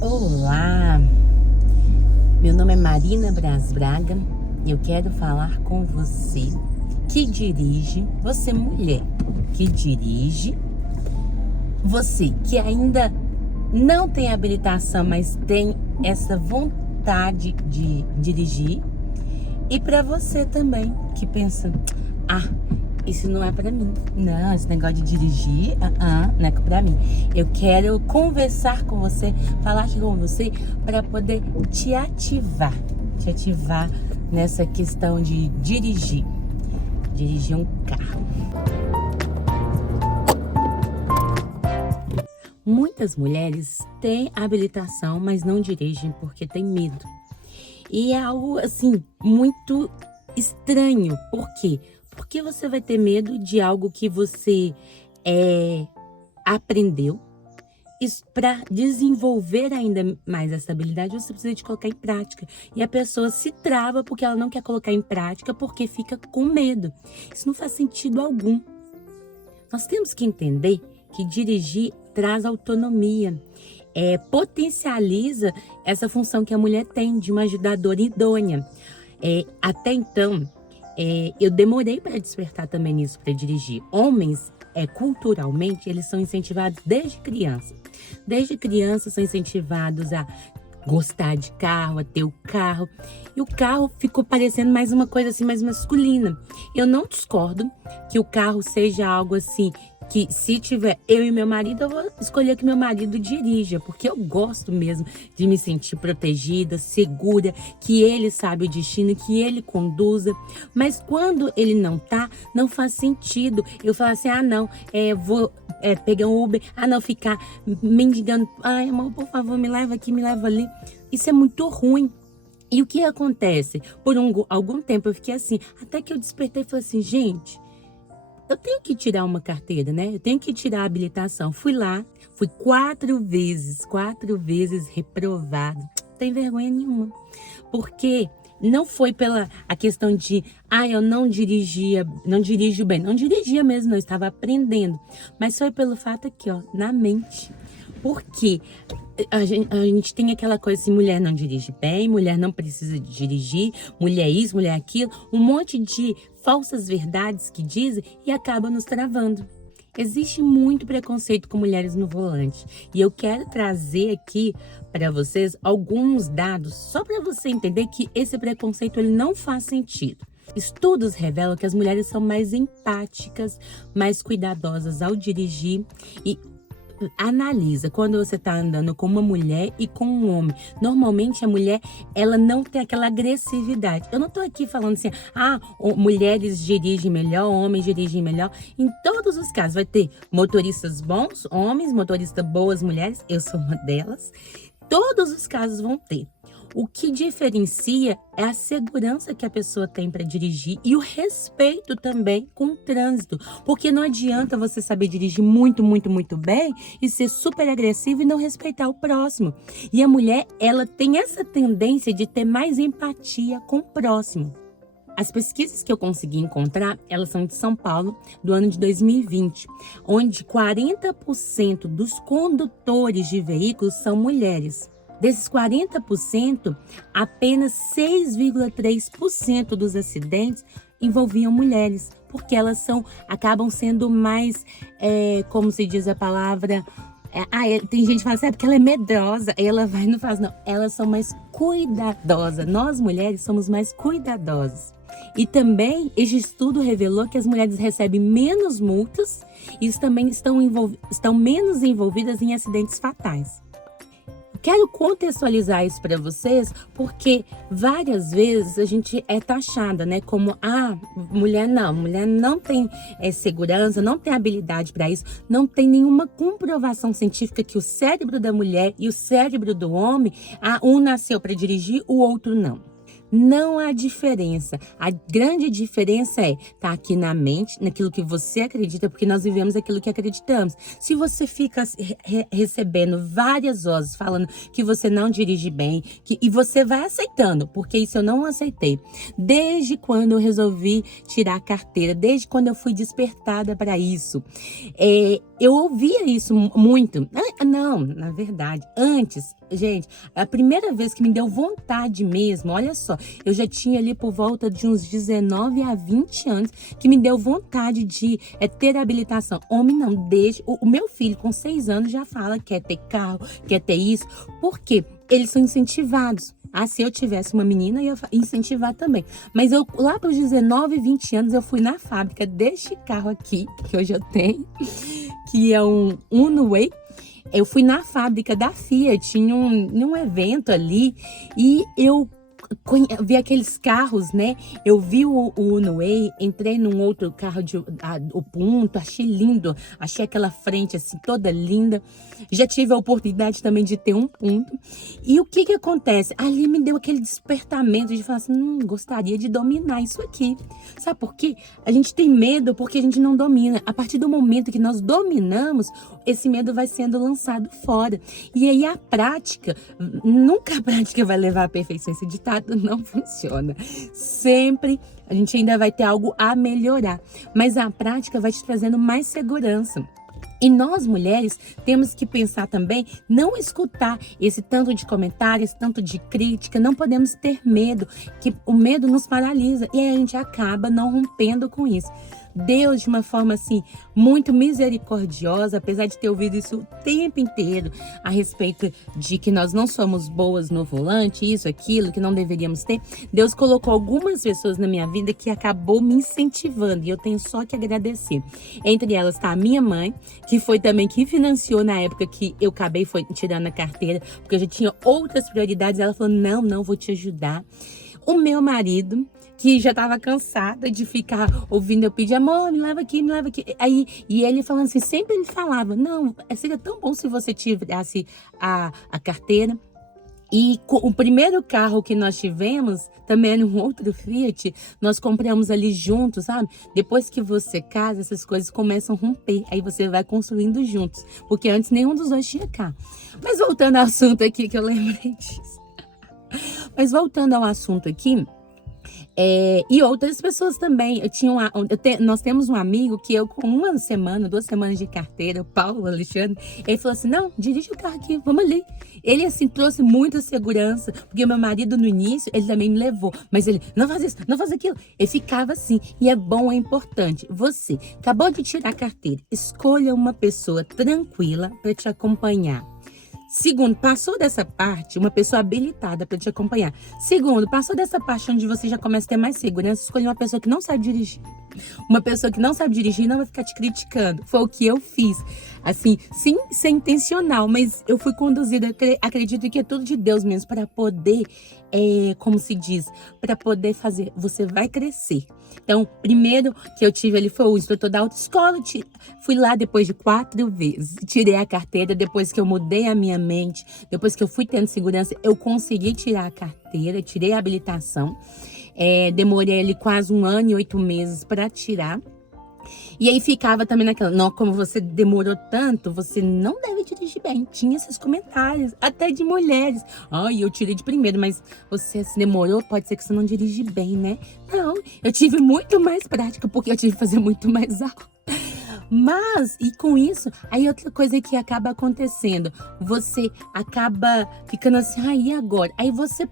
Olá, meu nome é Marina Braz Braga e eu quero falar com você que dirige, você mulher que dirige, você que ainda não tem habilitação, mas tem essa vontade de dirigir, e para você também que pensa, isso não é pra mim. Não, esse negócio de dirigir, não é pra mim. Eu quero conversar com você, falar aqui com você para poder te ativar nessa questão de dirigir um carro. Muitas mulheres têm habilitação, mas não dirigem porque tem medo. E é algo assim muito estranho. Por quê? Porque você vai ter medo de algo que você aprendeu. Para desenvolver ainda mais essa habilidade, você precisa de colocar em prática. E a pessoa se trava porque ela não quer colocar em prática, porque fica com medo. Isso não faz sentido algum. Nós temos que entender que dirigir traz autonomia. Potencializa essa função que a mulher tem de uma ajudadora idônea. Até então, eu demorei para despertar também nisso, para dirigir. Homens, culturalmente, eles são incentivados desde criança. Desde criança são incentivados a gostar de carro, a ter o carro. E o carro ficou parecendo mais uma coisa assim, mais masculina. Eu não discordo que o carro seja algo assim, que se tiver eu e meu marido, eu vou escolher que meu marido dirija, porque eu gosto mesmo de me sentir protegida, segura, que ele sabe o destino, que ele conduza. Mas quando ele não faz sentido eu falar assim, vou pegar um Uber, não ficar mendigando, amor, por favor, me leva aqui, me leva ali. Isso é muito ruim. E o que acontece? Por algum tempo eu fiquei assim, até que eu despertei e falei assim, gente, eu tenho que tirar uma carteira, né? Eu tenho que tirar a habilitação. Fui lá, fui 4 vezes reprovado. Não tem vergonha nenhuma. Porque não foi pela a questão de, eu não dirigia mesmo, eu estava aprendendo. Mas foi pelo fato aqui, na mente. Porque a gente tem aquela coisa assim, mulher não dirige bem, mulher não precisa de dirigir, mulher isso, mulher aquilo, um monte de falsas verdades que dizem e acaba nos travando. Existe muito preconceito com mulheres no volante e eu quero trazer aqui para vocês alguns dados só para você entender que esse preconceito ele não faz sentido. Estudos revelam que as mulheres são mais empáticas, mais cuidadosas ao dirigir e analisa quando você está andando com uma mulher e com um homem. Normalmente a mulher, ela não tem aquela agressividade. Eu não estou aqui falando assim, mulheres dirigem melhor, homens dirigem melhor. Em todos os casos vai ter motoristas bons, homens, motoristas boas, mulheres. Eu sou uma delas. Todos os casos vão ter. O que diferencia é a segurança que a pessoa tem para dirigir e o respeito também com o trânsito. Porque não adianta você saber dirigir muito, muito, muito bem e ser super agressivo e não respeitar o próximo. E a mulher, ela tem essa tendência de ter mais empatia com o próximo. As pesquisas que eu consegui encontrar, elas são de São Paulo, do ano de 2020, onde 40% dos condutores de veículos são mulheres. Desses 40%, apenas 6,3% dos acidentes envolviam mulheres, porque elas acabam sendo mais, como se diz a palavra, tem gente que fala assim, porque ela é medrosa, ela vai e não faz, não. Elas são mais cuidadosas, nós mulheres somos mais cuidadosas. E também, este estudo revelou que as mulheres recebem menos multas e também estão menos envolvidas em acidentes fatais. Quero contextualizar isso para vocês, porque várias vezes a gente é taxada, né? Como, mulher não tem segurança, não tem habilidade para isso, não tem nenhuma comprovação científica que o cérebro da mulher e o cérebro do homem, um nasceu para dirigir, o outro não. Não há diferença. A grande diferença tá aqui na mente, naquilo que você acredita, porque nós vivemos aquilo que acreditamos. Se você fica recebendo várias vozes falando que você não dirige bem, e você vai aceitando, porque isso eu não aceitei. Desde quando eu resolvi tirar a carteira, desde quando eu fui despertada para isso. eu ouvia isso muito. Não, na verdade, antes, gente, a primeira vez que me deu vontade mesmo, olha só, eu já tinha ali por volta de uns 19 a 20 anos que me deu vontade de ter habilitação. Homem não, deixa. O meu filho com 6 anos já fala que quer ter carro, quer ter isso. Por quê? Eles são incentivados. Ah, se eu tivesse uma menina, eu ia incentivar também. Mas eu, lá para os 19, 20 anos, eu fui na fábrica deste carro aqui, que hoje eu tenho, que é um Uno Way. Eu fui na fábrica da Fiat, em um evento ali, e eu vi aqueles carros, né? Eu vi o Uno Way, entrei num outro carro o Punto, achei lindo, achei aquela frente assim toda linda. Já tive a oportunidade também de ter um Punto. E o que que acontece? Ali me deu aquele despertamento de falar assim, gostaria de dominar isso aqui. Sabe por quê? A gente tem medo porque a gente não domina. A partir do momento que nós dominamos, esse medo vai sendo lançado fora. E aí a prática, nunca a prática vai levar à perfeição. Esse ditado não funciona. Sempre a gente ainda vai ter algo a melhorar, mas a prática vai te trazendo mais segurança. E nós, mulheres, temos que pensar também, não escutar esse tanto de comentário, esse tanto de crítica, não podemos ter medo, que o medo nos paralisa e aí a gente acaba não rompendo com isso. Deus, de uma forma assim, muito misericordiosa, apesar de ter ouvido isso o tempo inteiro, a respeito de que nós não somos boas no volante, isso, aquilo, que não deveríamos ter, Deus colocou algumas pessoas na minha vida que acabou me incentivando, e eu tenho só que agradecer. Entre elas está a minha mãe, que foi também que financiou na época que eu acabei tirando a carteira, porque eu já tinha outras prioridades, ela falou, não, vou te ajudar. O meu marido, que já estava cansada de ficar ouvindo eu pedir, amor, me leva aqui. Aí, e ele falando assim, sempre ele falava, não, seria tão bom se você tivesse a carteira. E o primeiro carro que nós tivemos, também era um outro Fiat, nós compramos ali juntos, sabe? Depois que você casa, essas coisas começam a romper, aí você vai construindo juntos, porque antes nenhum dos dois tinha carro. Mas voltando ao assunto aqui, que eu lembrei disso. Mas voltando ao assunto aqui, e outras pessoas também. Nós temos um amigo que eu, com 2 semanas de carteira, o Paulo Alexandre, ele falou assim, não, dirige o carro aqui, vamos ali. Ele, assim, trouxe muita segurança, porque meu marido, no início, ele também me levou. Mas ele, não faz isso, não faz aquilo. Ele ficava assim. E é bom, é importante. Você acabou de tirar a carteira, escolha uma pessoa tranquila para te acompanhar. Segundo, passou dessa parte, uma pessoa habilitada para te acompanhar. Segundo, passou dessa parte onde você já começa a ter mais segurança, escolhe uma pessoa que não sabe dirigir. Uma pessoa que não sabe dirigir não vai ficar te criticando. Foi o que eu fiz. Assim, sim, ser intencional, mas eu fui conduzida, acredito que é tudo de Deus mesmo, para poder, como se diz, para poder fazer, você vai crescer. Então, primeiro que eu tive ali foi o instrutor da autoescola, fui lá depois de 4 vezes, tirei a carteira, depois que eu mudei a minha mente, depois que eu fui tendo segurança, eu consegui tirar a carteira, tirei a habilitação, demorei ali quase 1 ano e 8 meses para tirar. E aí ficava também naquela, não, como você demorou tanto, você não deve dirigir bem. Tinha esses comentários, até de mulheres. Ai, eu tirei de primeiro, mas você se demorou, pode ser que você não dirige bem, né? Não, eu tive muito mais prática, porque eu tive que fazer muito mais aula. Mas, e com isso, aí outra coisa que acaba acontecendo, você acaba ficando assim, e agora? Aí você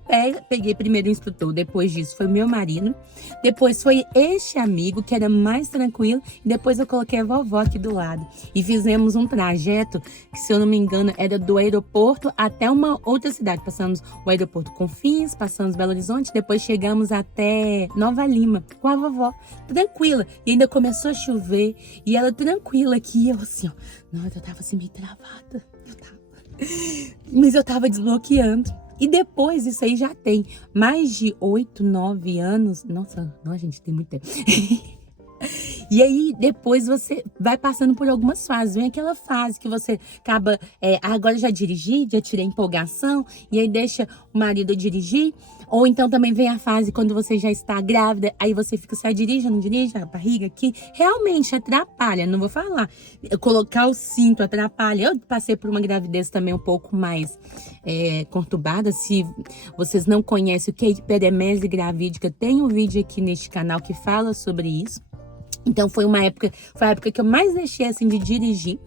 peguei primeiro o instrutor, depois disso foi o meu marido, depois foi este amigo que era mais tranquilo, e depois eu coloquei a vovó aqui do lado. E fizemos um trajeto, que se eu não me engano, era do aeroporto até uma outra cidade. Passamos o aeroporto Confins, passamos Belo Horizonte, depois chegamos até Nova Lima, com a vovó, tranquila. E ainda começou a chover, e ela tranquila aqui, eu assim, ó. Nossa, eu tava assim meio travada. Mas eu tava desbloqueando. E depois, isso aí já tem mais de 8, 9 anos. Nossa, gente, tem muito tempo. E aí, depois você vai passando por algumas fases. Vem aquela fase que você acaba, agora já dirigi, já tirei empolgação, e aí deixa o marido dirigir. Ou então também vem a fase quando você já está grávida, aí você fica, sai, dirige, não dirige, a barriga aqui. Realmente atrapalha, não vou falar. Colocar o cinto atrapalha. Eu passei por uma gravidez também um pouco mais conturbada. Se vocês não conhecem o que é hiperemese gravídica, tem um vídeo aqui neste canal que fala sobre isso. Então foi a época que eu mais deixei assim de dirigir.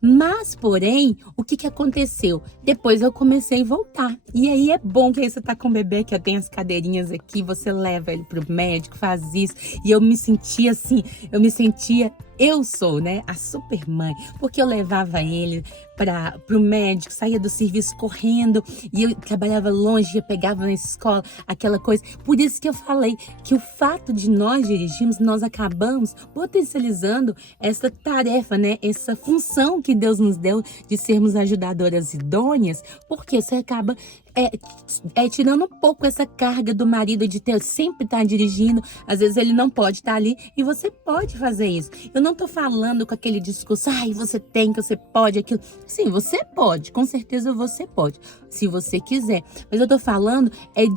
Mas, porém, o que que aconteceu? Depois eu comecei a voltar. E aí é bom que aí você tá com o bebê, que tem as cadeirinhas aqui, você leva ele pro médico, faz isso. E eu me sentia assim, eu sou, né, a super mãe, porque eu levava ele pro médico, saía do serviço correndo, e eu trabalhava longe, eu pegava na escola, aquela coisa. Por isso que eu falei que o fato de nós dirigirmos, nós acabamos potencializando essa tarefa, né, essa função que Deus nos deu de sermos ajudadoras idôneas, porque você acaba tirando um pouco essa carga do marido de ter sempre estar dirigindo. Às vezes ele não pode estar ali e você pode fazer isso. Eu não tô falando com aquele discurso, ai, você tem, que você pode, aquilo. Sim, você pode, com certeza você pode, se você quiser. Mas eu tô falando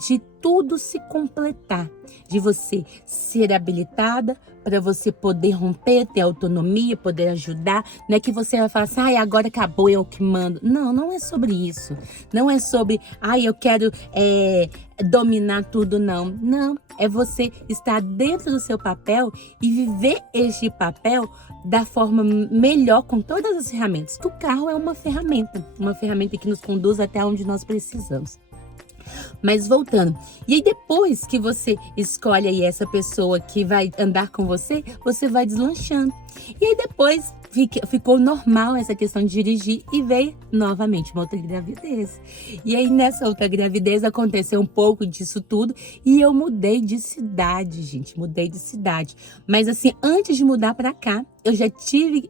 de tudo se completar, de você ser habilitada para você poder romper, ter autonomia, poder ajudar. Não é que você vai falar assim, ai, agora acabou, eu que mando. Não, não é sobre isso. Não é sobre, ai, eu quero dominar tudo, não. Não, é você estar dentro do seu papel e viver este papel da forma melhor, com todas as ferramentas. Que o carro é uma ferramenta que nos conduz até onde nós precisamos. Mas voltando, e aí depois que você escolhe aí essa pessoa que vai andar com você, você vai deslanchando. E aí depois ficou normal essa questão de dirigir e veio novamente uma outra gravidez. E aí nessa outra gravidez aconteceu um pouco disso tudo e eu mudei de cidade, gente, mudei de cidade. Mas assim, antes de mudar pra cá, eu já tive,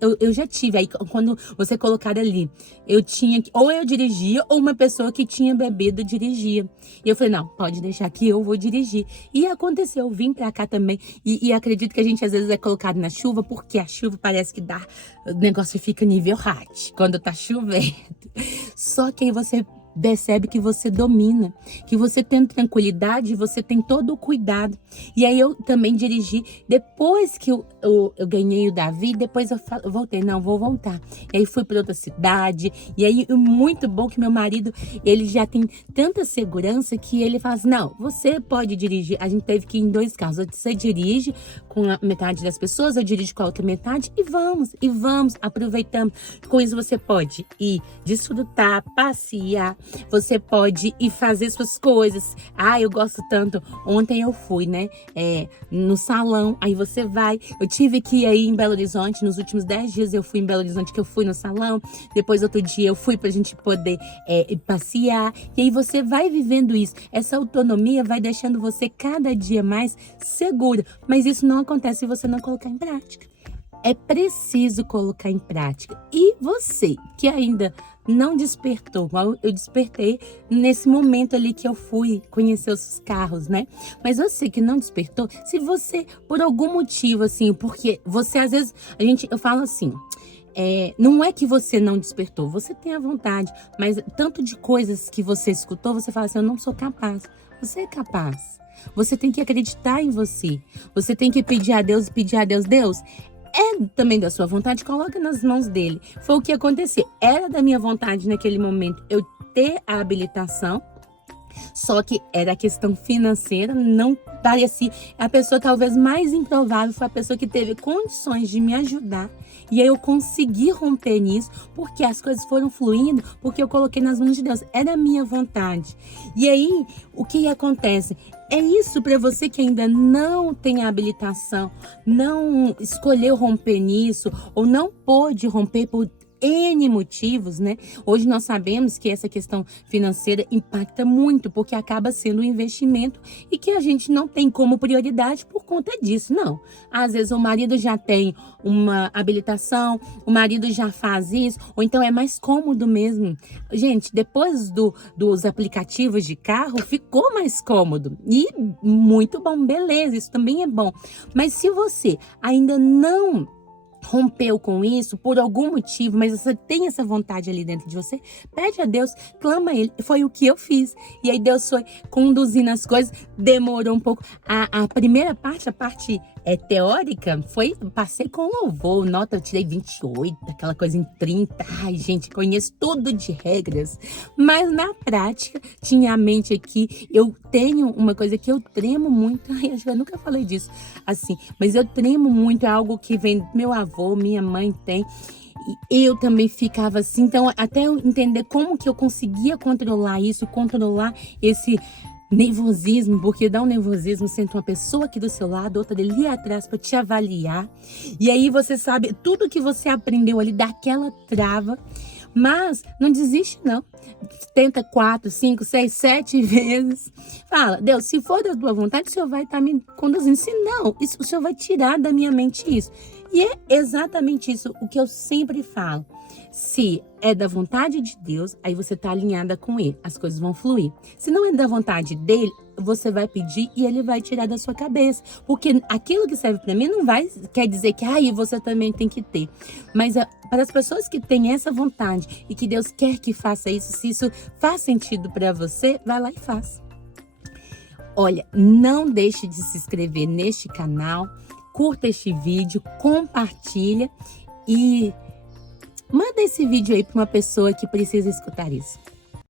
aí quando você colocar ali, eu tinha, ou eu dirigia ou uma pessoa que tinha bebido dirigia. E eu falei, não, pode deixar que eu vou dirigir. E aconteceu, eu vim pra cá também e acredito que a gente às vezes é colocado na chuva, porque a chuva parece que o negócio fica nível hot, quando tá chovendo. Só que aí você percebe que você domina, que você tem tranquilidade, você tem todo o cuidado. E aí eu também dirigi, depois que eu ganhei o Davi, depois eu voltei, não, vou voltar. E aí fui para outra cidade, e aí muito bom que meu marido, ele já tem tanta segurança que ele fala assim, não, você pode dirigir. A gente teve que ir em 2 carros, você dirige com a metade das pessoas, eu dirijo com a outra metade e vamos, aproveitamos. Com isso você pode ir desfrutar, passear, você pode ir fazer suas coisas. Ah, eu gosto tanto. Ontem eu fui, né, no salão, aí você vai. Eu tive que ir aí em Belo Horizonte, nos últimos 10 dias eu fui em Belo Horizonte, que eu fui no salão. Depois, outro dia, eu fui pra gente poder passear. E aí você vai vivendo isso. Essa autonomia vai deixando você cada dia mais segura. Mas isso não acontece se você não colocar em prática. É preciso colocar em prática. E você, que ainda não despertou, eu despertei nesse momento ali que eu fui conhecer os carros, né? Mas você que não despertou, se você, por algum motivo, assim, porque você, às vezes, eu falo assim, não é que você não despertou, você tem a vontade, mas tanto de coisas que você escutou, você fala assim, eu não sou capaz. Você é capaz. Você tem que acreditar em você. Você tem que pedir a Deus, Deus, também da sua vontade, coloca nas mãos dele. Foi o que aconteceu. Era da minha vontade naquele momento eu ter a habilitação, só que era a questão financeira, não parecia. A pessoa talvez mais improvável foi a pessoa que teve condições de me ajudar. E aí eu consegui romper nisso, porque as coisas foram fluindo, porque eu coloquei nas mãos de Deus. Era a minha vontade. E aí, o que acontece? É isso para você que ainda não tem a habilitação, não escolheu romper nisso, ou não pôde romper por N motivos, né? Hoje nós sabemos que essa questão financeira impacta muito, porque acaba sendo um investimento e que a gente não tem como prioridade por conta disso, não. Às vezes o marido já tem uma habilitação, o marido já faz isso, ou então é mais cômodo mesmo. Gente, depois dos aplicativos de carro, ficou mais cômodo e muito bom, beleza, isso também é bom. Mas se você ainda não rompeu com isso por algum motivo, mas você tem essa vontade ali dentro de você, pede a Deus, clama a Ele. Foi o que eu fiz. E aí Deus foi conduzindo as coisas, demorou um pouco. A primeira parte, a parte teórica, passei com louvor, nota eu tirei 28, aquela coisa em 30. Ai, gente, conheço tudo de regras, mas na prática, tinha a mente aqui, eu tenho uma coisa que eu tremo muito, ai, acho que eu nunca falei disso assim, mas eu tremo muito, é algo que vem do meu avô, minha mãe tem, e eu também ficava assim, então até eu entender como que eu conseguia controlar isso, controlar esse nervosismo, porque dá um nervosismo, sente uma pessoa aqui do seu lado, outra ali atrás para te avaliar. E aí você sabe tudo que você aprendeu ali, daquela trava. Mas não desiste, não. Tenta 4, 5, 6, 7 vezes. Fala, Deus, se for da tua vontade, o Senhor vai estar me conduzindo. Se não, o Senhor vai tirar da minha mente isso. E é exatamente isso o que eu sempre falo. Se é da vontade de Deus, aí você está alinhada com Ele. As coisas vão fluir. Se não é da vontade dele, você vai pedir e ele vai tirar da sua cabeça. Porque aquilo que serve para mim não quer dizer que você também tem que ter. Mas para as pessoas que têm essa vontade e que Deus quer que faça isso, se isso faz sentido para você, vai lá e faz. Olha, não deixe de se inscrever neste canal, curta este vídeo, compartilha e manda esse vídeo aí para uma pessoa que precisa escutar isso.